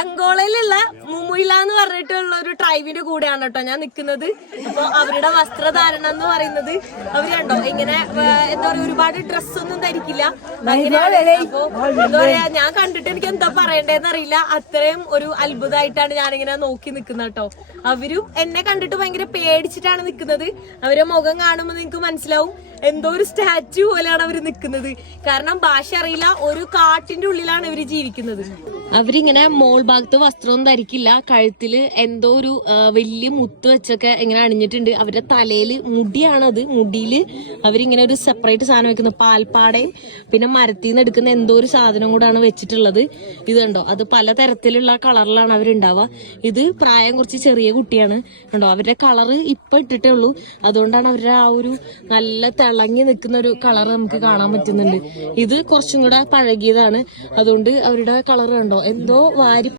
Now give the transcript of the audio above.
അങ്കോളയിലുള്ള മുമുയില എന്ന് പറഞ്ഞിട്ടുള്ള ഒരു ട്രൈബിന്റെ കൂടെയാണ് കേട്ടോ ഞാൻ നിൽക്കുന്നത്. അപ്പൊ അവരുടെ വസ്ത്രധാരണം എന്ന് പറയുന്നത് അവര് കണ്ടോ ഇങ്ങനെ എന്താ പറയാ ഒരുപാട് ഡ്രസ്സൊന്നും ധരിക്കില്ല. അപ്പൊ എന്താ പറയാ ഞാൻ കണ്ടിട്ട് എനിക്ക് എന്താ പറയണ്ടേന്ന് അറിയില്ല. അത്രയും ഒരു അത്ഭുതമായിട്ടാണ് ഞാനിങ്ങനെ നോക്കി നിൽക്കുന്നത് കേട്ടോ. അവരും എന്നെ കണ്ടിട്ട് ഭയങ്കര പേടിച്ചിട്ടാണ് നിൽക്കുന്നത്. അവരെ മുഖം കാണുമ്പോൾ നിങ്ങൾക്ക് മനസ്സിലാവും എന്തോ ഒരു സ്റ്റാച്യു പോലെയാണ് അവര് നിൽക്കുന്നത്. കാരണം ഭാഷ അറിയില്ല, ഒരു കാട്ടിന്റെ ഉള്ളിലാണ് ഇവര് ജീവിക്കുന്നത്. അവരിങ്ങനെ മോൾ ഭാഗത്ത് വസ്ത്രമൊന്നും ധരിക്കില്ല. കഴുത്തില് എന്തോ ഒരു വലിയ മുത്ത് വെച്ചൊക്കെ ഇങ്ങനെ അണിഞ്ഞിട്ടുണ്ട്. അവരുടെ തലയില് മുടിയാണത്. മുടിയില് അവരിങ്ങനെ ഒരു സെപ്പറേറ്റ് സാധനം വെക്കുന്നത്, പാൽപ്പാടയും പിന്നെ മരത്തിൽ നിന്ന് എടുക്കുന്ന എന്തോ ഒരു സാധനം കൂടാണ് വെച്ചിട്ടുള്ളത്. ഇത് കണ്ടോ, അത് പലതരത്തിലുള്ള കളറിലാണ് അവരുണ്ടാവുക. ഇത് പ്രായം കുറച്ച് ചെറിയ കുട്ടിയാണ് കണ്ടോ. അവരുടെ കളറ് ഇപ്പൊ ഇട്ടിട്ടേ ഉള്ളൂ. അതുകൊണ്ടാണ് അവരുടെ ആ ഒരു നല്ല തിളങ്ങി നിൽക്കുന്ന ഒരു കളർ നമുക്ക് കാണാൻ പറ്റുന്നുണ്ട്. ഇത് കുറച്ചും കൂടെ പഴകിയതാണ്. അതുകൊണ്ട് അവരുടെ കളർ കണ്ടോ എന്തോ വാരി